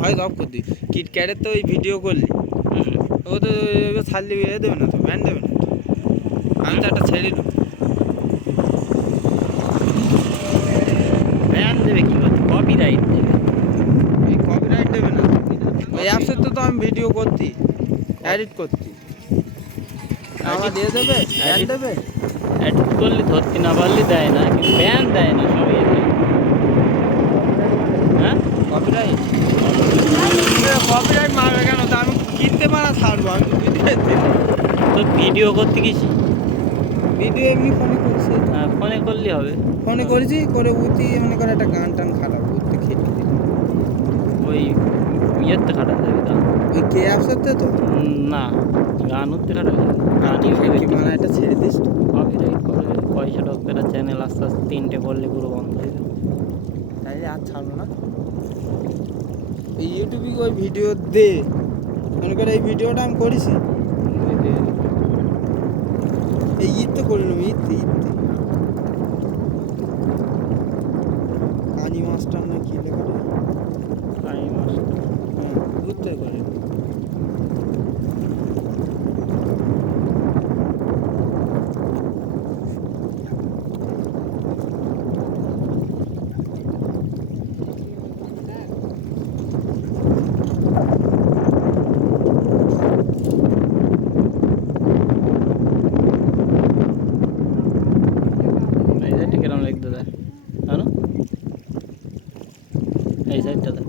Voice of করে দিই। কিটক্যাটের তো ওই ভিডিও করলি, ও তো এবার ছাড়লি এ দেবে না তো, ব্যান দেবে না তো। আমি তো একটা ছেড়ে নেব। ব্যান দেবে কি বলছে? কপিরাইট দেবে। এই কপিরাইট দেবে না, ওই অ্যাপসে তো আমি ভিডিও করতি, এডিট করতি, আমার দিয়ে দেবে, ব্যান দেবে। এডিট করলে ধরতে না পারলে দেয় না, কিন্তু ব্যান দেয় না সবই এতে। হ্যাঁ, কপিরাইট কপিরাইট মারবে কেন? তো আমি কিনতে পারা ছাড়বো, আমি তো ভিডিও করতে গেছি, ভিডিও এমনি ফোনে করছি, ফোনে করলে হবে। ফোনে করেছি, করে উঠি মনে করে একটা গান টান খারাপ উঠতে খেতে ওই ইয়েতে খাটা যাবে তা ওই কে অ্যাপসেতে তো না, গান উঠতে খাটা যাবে। গান কি ইউটিউবে মানে এটা ছেড়ে দিস তো। কপিরাইট করবে, পয়সা ঢুকবে না, চ্যানেল আস্তে আস্তে 3টে করলে পুরো বন্ধ হয়ে যাবে। তাইলে আর ছাড়বো না। এই ইউটিউবে ওই ভিডিও দে, মনে করে এই ভিডিওটা আমি করেছি, এই ঈদ তো করে নেবো, ঈদ কানি মাস্টার না কি লেখা রে? হ্যাঁ, ঘুরতে করে নেবো। এই সাইডটা কেরম লিখতে দেয় জানো? এই সাইডটা দেয়।